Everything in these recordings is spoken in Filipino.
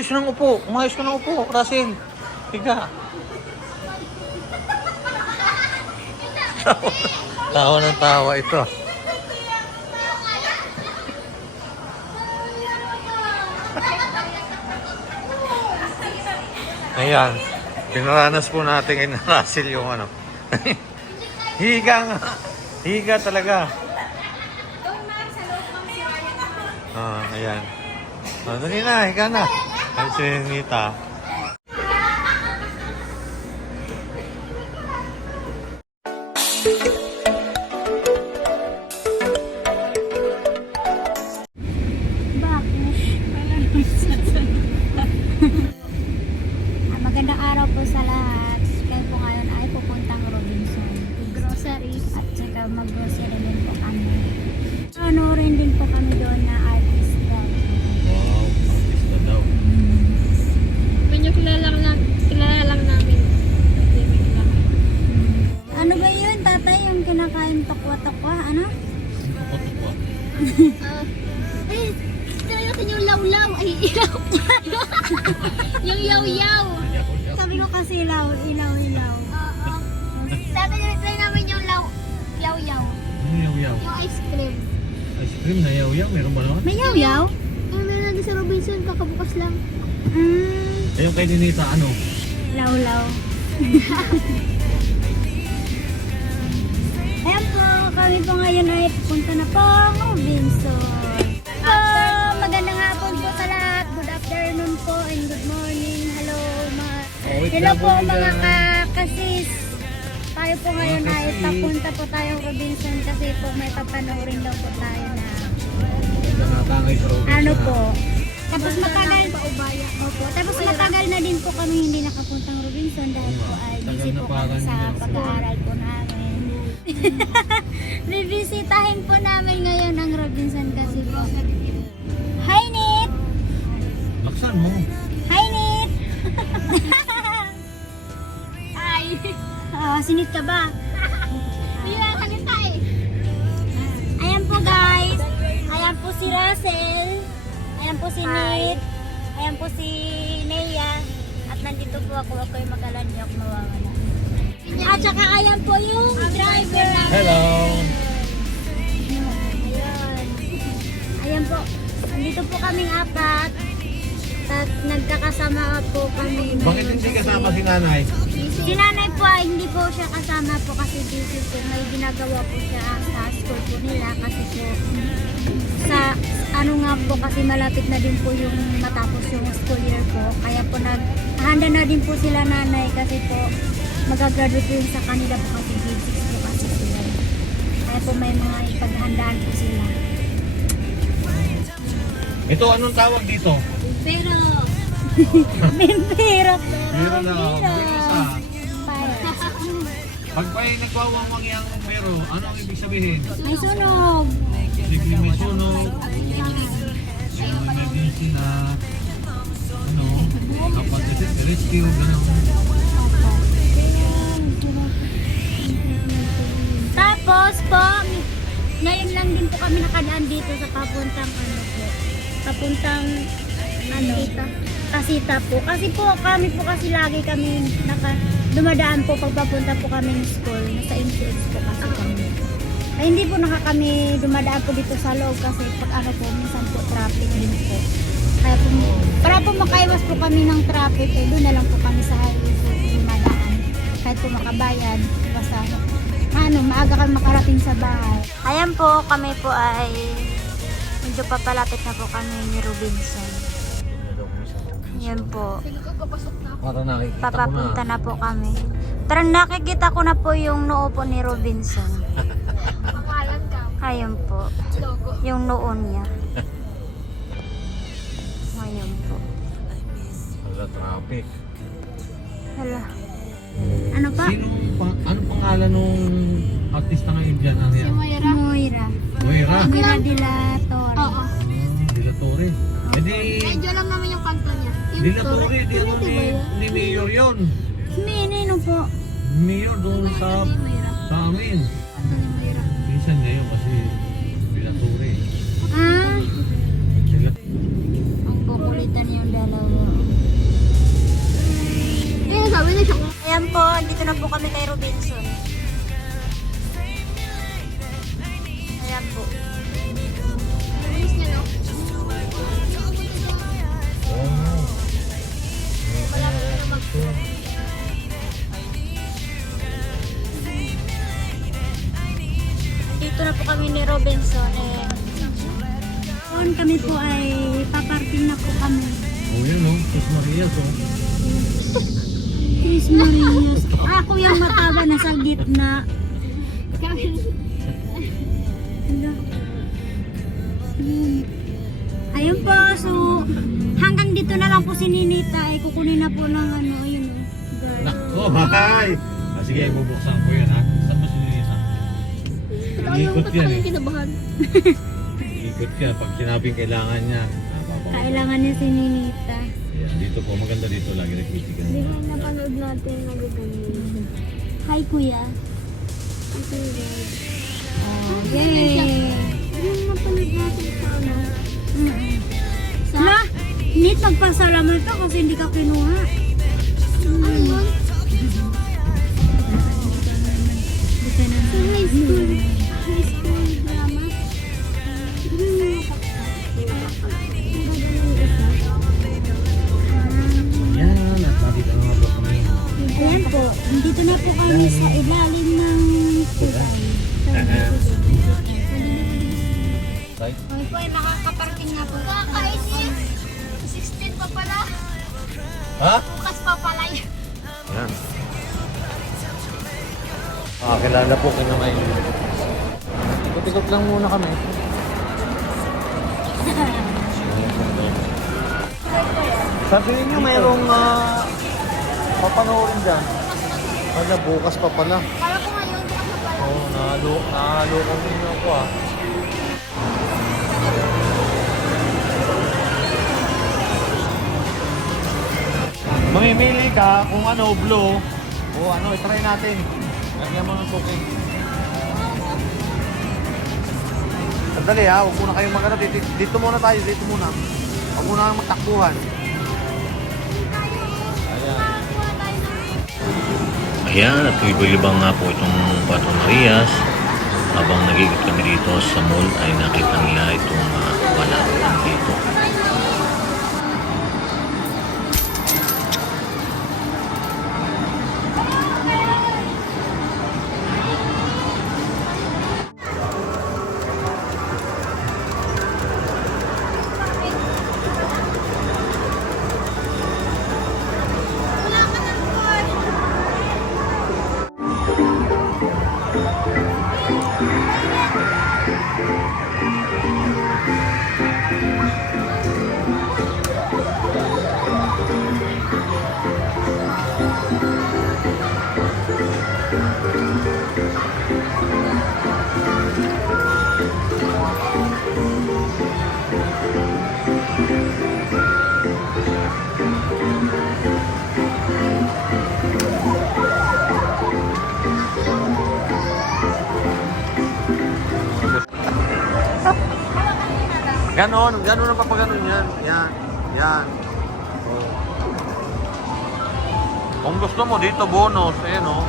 Umayos ka ng upo. Umayos ka ng upo. Russell. Tawa, tawa ng tawa ito. Ayan. Pinaranas po natin kay Russell yung ano. Higa nga. Higa talaga. Ah, ayan. Oh, dali na, higa na. Ay, si Nita. Ah, kay Ninita, ano? law-law. Ayan po, kami po ngayon ay pupunta na po Robinson. Po, magandang hapon po sa lahat. Good afternoon po and good morning. Hello, mga... Oh, wait Hello po po, mga kakasis. Tayo po ngayon Mga ay papunta po tayong Robinson kasi po may papanoorin daw po tayo na ano po. Tapos matagal Opo. Tapos matagal na din po kami hindi nakapuntang Robinson dahil po ay busy na po kami sa pag-aaral po namin. Bibisitahin po namin ngayon ang Robinson kasi po. Hi Nit! Laksan mo. Hi Nit! Ay, Ah, sinit ka ba? hindi lang kanita eh. Ayan po guys. Ayan po si Russell. Ayan po si Nit. Ayan po si Nea. At nandito po ako. Ako yung mag-alanyok mawawala. At saka ayan po yung driver namin. Hello. Ayan. Ayan po. Nandito po kaming apat. At nagkakasama po kami. Bakit hindi kasama si nanay? Si nanay po ay hindi po siya kasama po kasi busy po. May ginagawa po siya sa school po nila kasi po sa ano nga po kasi malapit na din po yung matapos yung school year po. Kaya po naghahanda na din po sila nanay kasi po magagraduate po sa kanila po kasi 6 po kasi sila. Kaya po may mga ipaghandaan po sila. Ito, anong tawag dito? Pero Pero Pero ah. Pag pa'y nagwawawang yung pero, ano ang ibig sabihin? May sunog. Sige, may sunog. May busy na, ano, kapag rescue, gano'n. Tapos po, ngayon lang din po kami nakadaan dito sa papuntang ano po. Papuntang ano, Kasita po. Kasi po kami po kasi lagi kami naka, dumadaan po pag papunta po kami ng school. Nasa MCX po kasi kami. Ay hindi po naka kami dumadaan po dito sa loob kasi pag ano po, minsan po traffic din po. Kaya po, para po makaiwas po kami ng traffic, eh, doon na lang po kami sa highway po dumadaan. Kahit po makabayan, basta ano, maaga kami makarating sa bahay. Ayan po, kami po ay medyo papalapit na po kami ni Robinson. Yan po. Para nakikita ko Papapunta na. na po kami. Tara, nakikita ko na po yung noo po ni Robinson. Pangalan ka. Ayun po. Logo. Yung noon niya. Ayun po. Wala traffic. Hala. Ano pa? Sino, pa, anong pangalan nung artista ngayon dyan? Ano Si yan? Moira. Moira. Moira. Moira de la Torre. Oo. Ah, De La Torre. Eh di, Medyo lang naman yung kanta niya. Di na po rin, di ni, diba ni Mayor yun. Nino po. Mayor doon sa, sa amin. Pinsan niya yun kasi binaturi. Ah. Ang kukulitan yung dalawa. Ayun, sabi na siya. Ayan po, dito na po kami kay Robinson. Sus Marias oh. Chris Marias. Ako yung mataba na sa gitna. Ayun po, so hanggang dito na lang po si Ninita ay kukunin na po ng ano, ayun. oh. Nako, hi! Ah, sige, bubuksan ko yan ha. Saan ba sinilisa? Ba't Ikot ba't yan eh. kinabahan? Ikot yan. Pag sinabing kailangan niya. ah. Kailangan niya si Ninita. Dito po. Maganda dito. Lagi nagkitigan. Hindi ko napanood natin nagagawin. Hi, kuya. Oh, yay! Hindi ko napanood natin sa ano. Sa? Nit, magpasalamat ka kasi hindi ka kinuha. Ano yun? Na. Sa. High school Po kayo naman. Ikot-ikot lang muna kami. Sabihin niyo mayroong uh, papanoorin dyan. Wala, bukas pa pala. Kala ko ngayon, bukas pa pala. Oo, oh, nahalo, nahalo kami niyo ako ah. Mamimili ka kung ano, blue. O ano, itry natin. Lagyan mo ng cooking. Sandali ha, huwag muna kayong magano. Dito, dito muna tayo, dito muna. Huwag muna kayong magtakbuhan. Ayan. At libang nga po itong Bato Marias. Habang nagigit kami dito sa mall ay nakita nila itong uh, wala dito. Ganon, ganon ang papaganon yan. Yan, yan. Kung gusto mo dito bonus, eh no.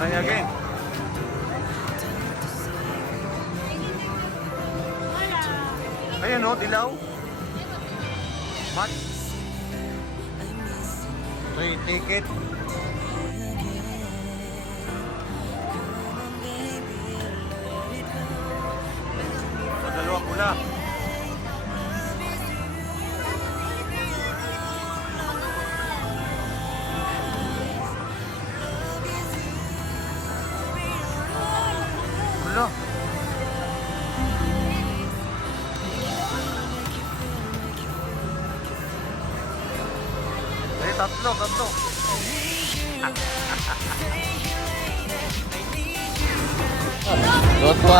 Try again. Ayan o, dilaw. Mat. Three ticket.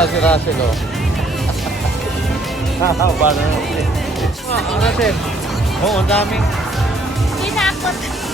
Pa si Russell, oh. Para natin. Ah, natin. Oo, ang daming. Tinakot.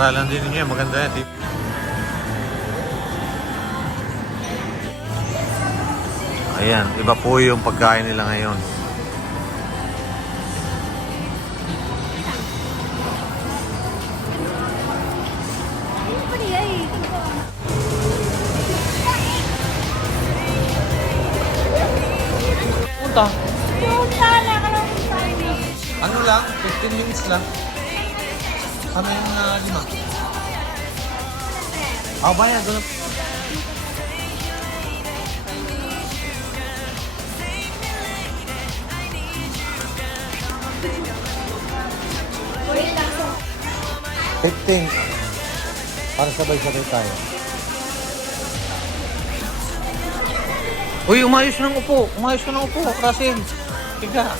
Yan, pag-aralan din ninyo. Maganda yan. Ayan, iba po yung pagkain nila ngayon. Punta. Ka lang. Ano lang? 15 minutes lang. Kami yung uh, lima. Ah, bayan. Doon. Fifteen. Para sabay-sabay tayo. Uy, umayos ng upo. Umayos ka ng upo. Rasin. Tiga.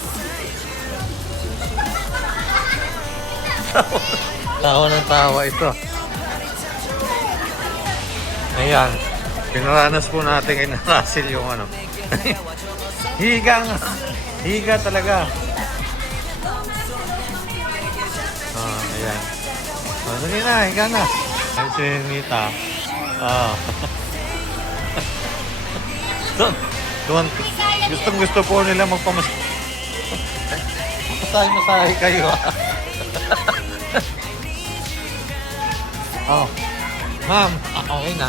Tawa ng tawa ito. Ayan. Pinaranas po natin kay Russell yung ano. higa nga. Higa talaga. Ah, ayan. Oh, dali na, higa na. Ay, si Nita. Ah. Doon. Gustong gusto po nila magpamas... Masahe-masahe kayo ah. Oh. Ma'am, ah, okay na.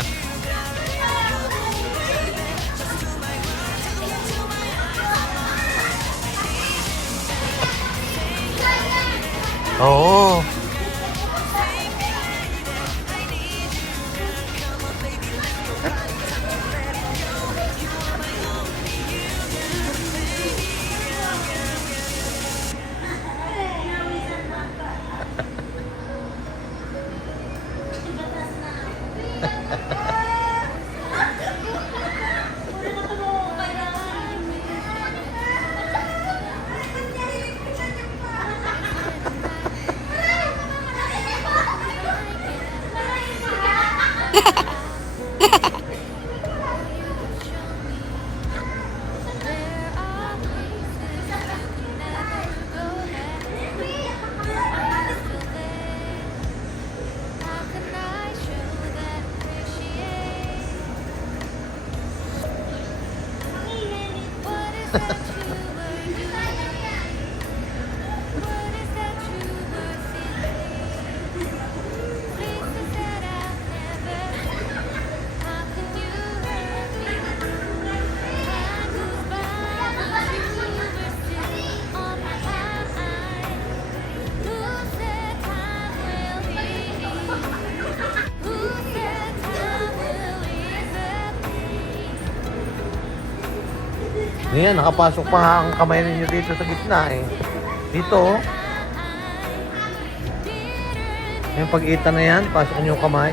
Oo. Ayan, nakapasok pa nga ang kamay ninyo dito sa gitna eh. Dito oh. Yung pag-ita na yan, pasok niyo kamay.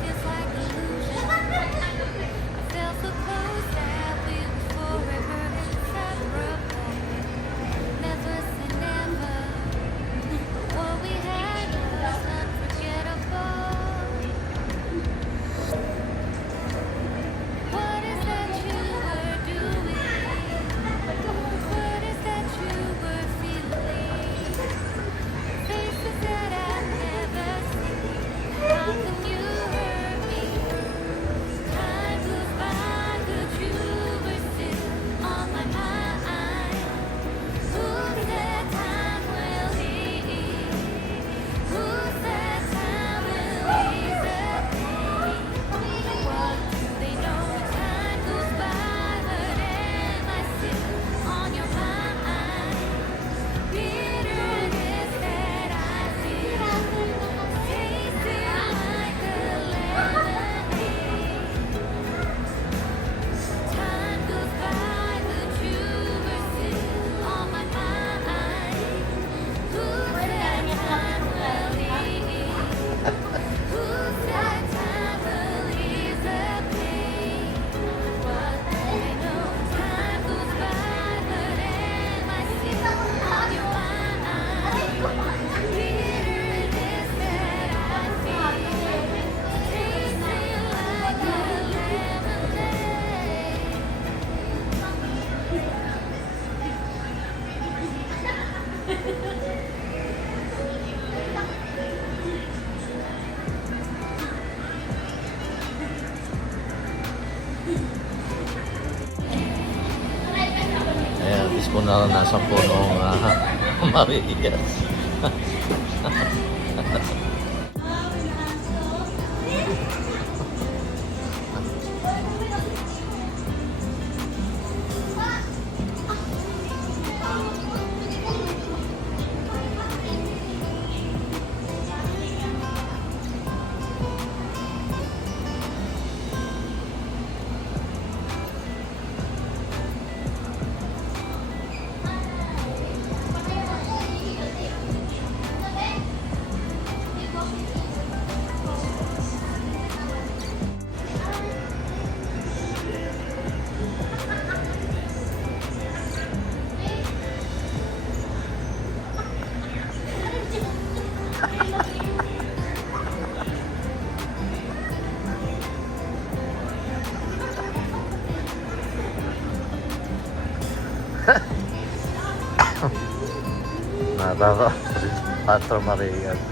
po naranasan po noong uh, Marias. Baba Pato María.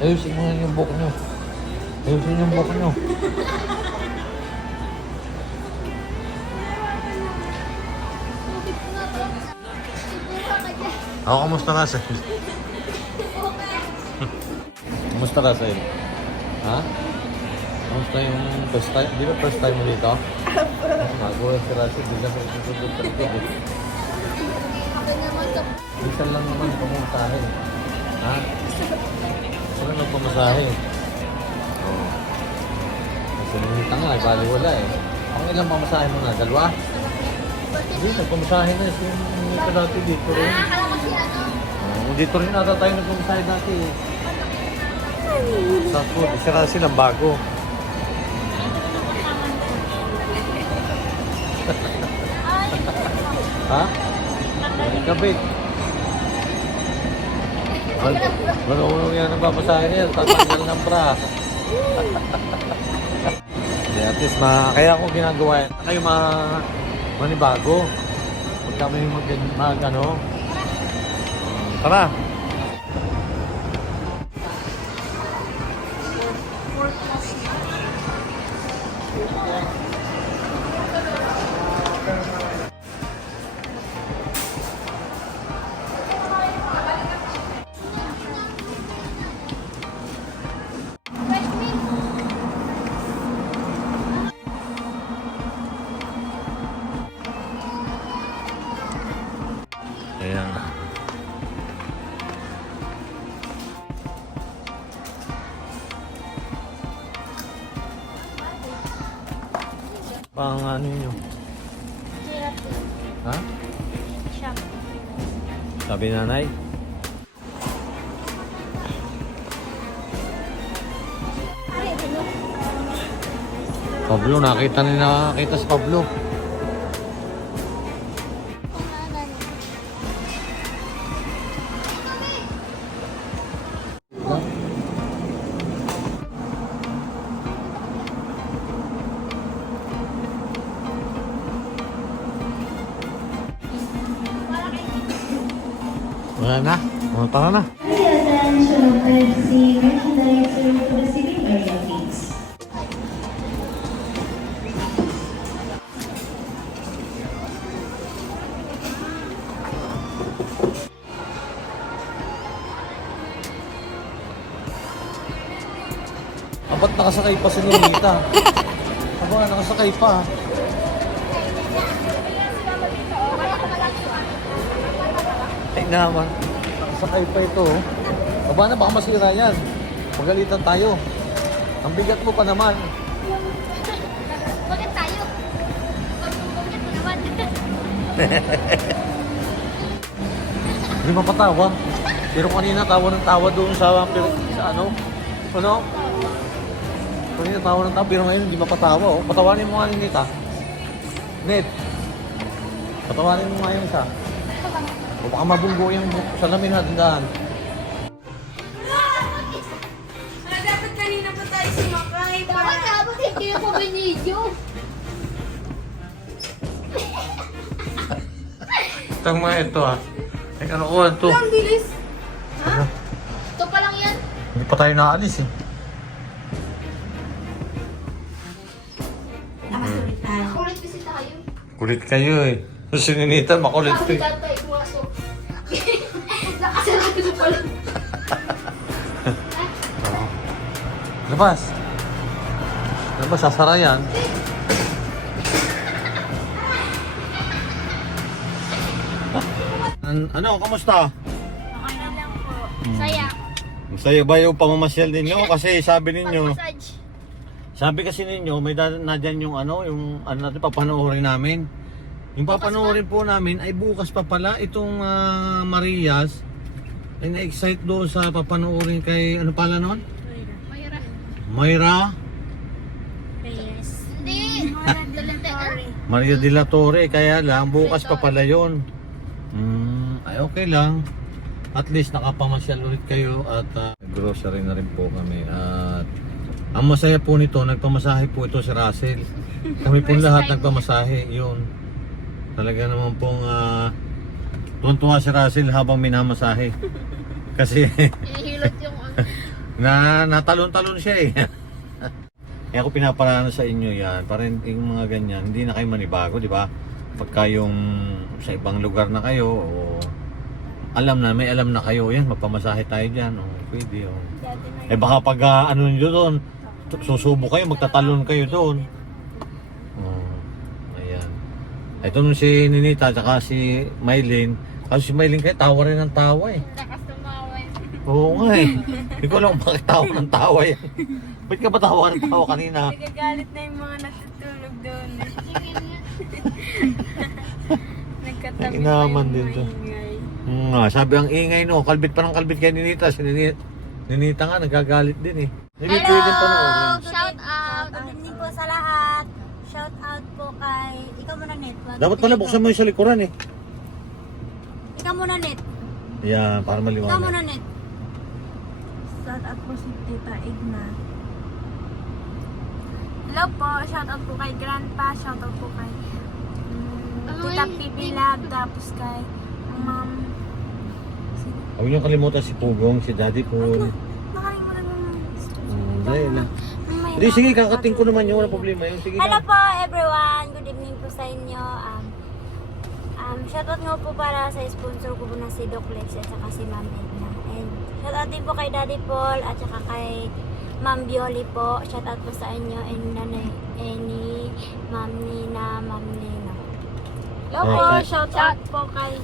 Ayusin mo nga yung buhok nyo. Ayusin yung buhok nyo. Ako, kamusta ka, sir? Kumusta ka, Sel? Ha? Kumusta yung first time? Di ba first time mo dito? Nagulat si Russell, di lang ako tututut sa likod eh. Minsan lang naman pumusahe. Ha? Minsan lang pumusahe. Oo. Kasi nangita nga, eh, bali wala eh. Ang ilang pamasahe mo na? Dalawa? Hindi, nagpamasahe na. Yung nangita dati dito rin. Oo, dito rin ata tayo nagpamasahe dati eh. Sa food. Si Russell ang bago. Ha? Kabit. Mo yan ang babasahin niya. Tatanggal ng bra. Hindi, at least ma... Kaya ako ginagawa yan. Kayo ma... Manibago. Pag kami mag... mag ano... Tara! Pang ano nyo? Ha? Siya. Sabi nanay? Ay? Pablo, nakita ni nakita si Pablo. Ba't nakasakay pa si Ninita? Aba, nakasakay pa. Ay naman. Nakasakay pa ito. oh. Aba na, baka masira yan. Pagalitan tayo. Ang bigat mo pa naman. Bakit tayo? Bakit mo naman? Hindi mapatawa. Pero kanina tawa ng tawa doon sa, sa ano? Ano? Kanina tawa ng tawa, pero ngayon hindi mapatawa. Oh. Patawanin mo nga ni Nita. Net. Patawanin mo nga yung isa. O baka mabunggo yung salamin natin daan. dapat kanina pa tayo sumakay Dapat dapat hindi ako binidyo. Itong mga ito ah. Ay ano ko ito. Ang bilis. Ito pa lang yan. Hindi pa tayo naalis eh. Kulit kayo eh. Si Ninita makulit Bakit eh. tatay pumasok? Nakasarado na pala. Labas. Labas, sasara yan. An- ano, kamusta? Okay lang po. Saya. Sa'yo ba yung pamamasyal ninyo? Kasi sabi ninyo, Pag-massage. Sabi kasi ninyo, may da- na dyan yung ano, yung ano natin, papanoorin namin. Yung papanoorin po namin ay bukas pa pala itong ah, Marias. Ay na-excite doon sa papanoorin kay, ano pala nun? Mayra. Mayra Yes. Hindi. Maria de la Torre, kaya lang bukas pa pala yun. Mm, ay okay lang. At least nakapamasyal ulit kayo at ah, grocery na rin po kami. At ang masaya po nito, nagpamasahe po ito si Russell. Kami po lahat nagpamasahe, yun. Talaga naman pong uh, tuntua si Russell habang minamasahe. Kasi Hinihilot yung ano. na natalon-talon siya eh. Kaya ako pinaparana sa inyo yan, para yung mga ganyan, hindi na kayo manibago, di ba? Pagka yung sa ibang lugar na kayo, o alam na, may alam na kayo, yan, magpamasahe tayo dyan, o pwede, o. Eh baka pag ah, ano nyo doon, susubo kayo, magtatalon kayo doon. Oh, ayan. Ito nung si Ninita, tsaka si Maylin, kasi si Maylin kayo, tawa rin ng tawa eh. Lakas tumawa yun. Oo nga eh. Hindi ko alam bakit tawa ng tawa yan. Ba't ka ba tawa ng tawa kanina? Nagagalit na yung mga natutulog doon. Nagkatabi Ang inaman din to. maingay. Hmm, nga, sabi ang ingay no, kalbit pa ng kalbit kay Ninita. Si Ninita, Ninita nga, nagagalit din eh. Hindi pwedeng panoorin. Shout out. Good evening po sa lahat. Shout out po kay... Ikaw muna, Net. Dapat pala buksan mo yung sa likuran eh. Ikaw muna, Net. Yan, para Ikaw muna, maliwanag. Net. Shout out po si Tita Igna. Hello po, shout out po kay Grandpa, shout out po kay mm, Tita Pipi Lab, tapos kay Ma'am... Huwag niyo kalimutan si Pugong, si Daddy Pool. Dahil na. May Hindi, sige, kakating ko naman yun. Walang problema yun. Sige Hello na. po, everyone. Good evening po sa inyo. Um, um, shout out nga po para sa sponsor ko po na si Doc Lex at saka si Ma'am Edna. And shout out din po kay Daddy Paul at saka kay Ma'am Bioli po. Shout out po sa inyo and Nanay Eni, Ma'am Nina, Ma'am Nina. Hello po, Okay. shout out po kay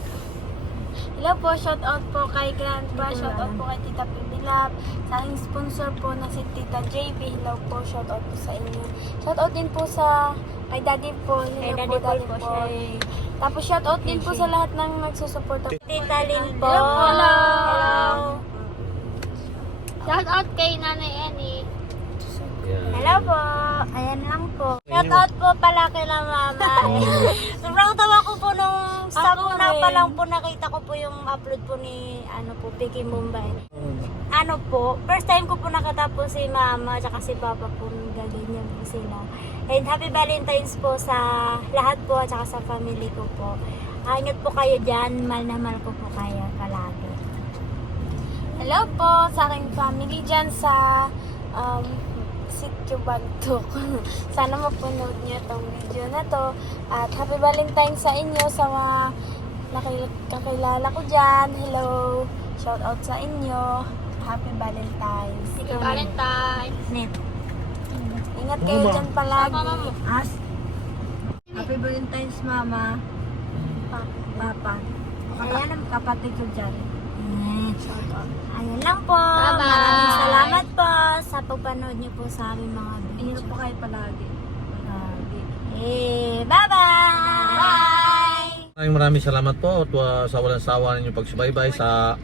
Hello po, shout out po kay Grandpa, shout out po kay Tita Pibilab, sa aking sponsor po na si Tita JB, hello po, shout out po sa inyo. Shout out din po sa kay Daddy Paul, Kay hello Daddy po, Paul Daddy po, Paul. ay- Tapos shout out din po sa lahat ng nagsusuporta. Tita Lynn po. Hello. Hello. Shout out kay Nanay Annie. Hello po. Ayan lang po. Shout out po pala kay la mama. Sobrang tawa ko po nung sa Ako una rin. pa lang po nakita ko po yung upload po ni ano po Piki Mumbai. Ano po, first time ko po nakatapos si mama at si papa po gaganyan po sila. And happy Valentine's po sa lahat po at saka sa family ko po. Ah, ingat po kayo dyan. Mahal na mahal ko po kayo palagi. Hello po sa aking family dyan sa um, Sitio Bagtok. Sana mapanood niyo tong video na to. At happy Valentine's sa inyo sa mga nakil- kakilala ko dyan. Hello. Shout out sa inyo. Happy Valentine's. Valentine. Net. Ingat kayo dyan palagi. Mama. As Happy Valentine's, Mama. Papa. Ayan ang Kapatid ko dyan. Shout out. Ayun lang po. Bye-bye. Maraming salamat po sa pagpanood niyo po sa aming mga video. Ingat po kayo palagi. Palagi. Eh, bye-bye! Bye! Maraming maraming salamat po at uh, sa walang sawa ninyong pagsubaybay sa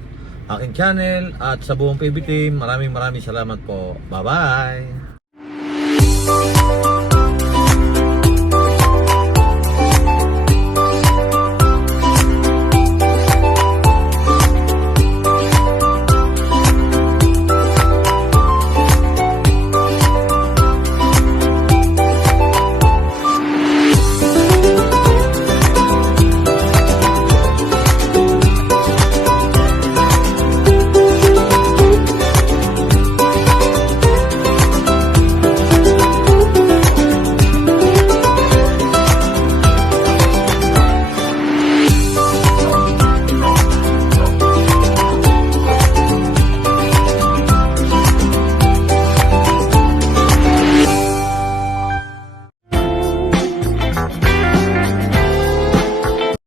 aking channel at sa buong PB team. Maraming maraming salamat po. Bye-bye!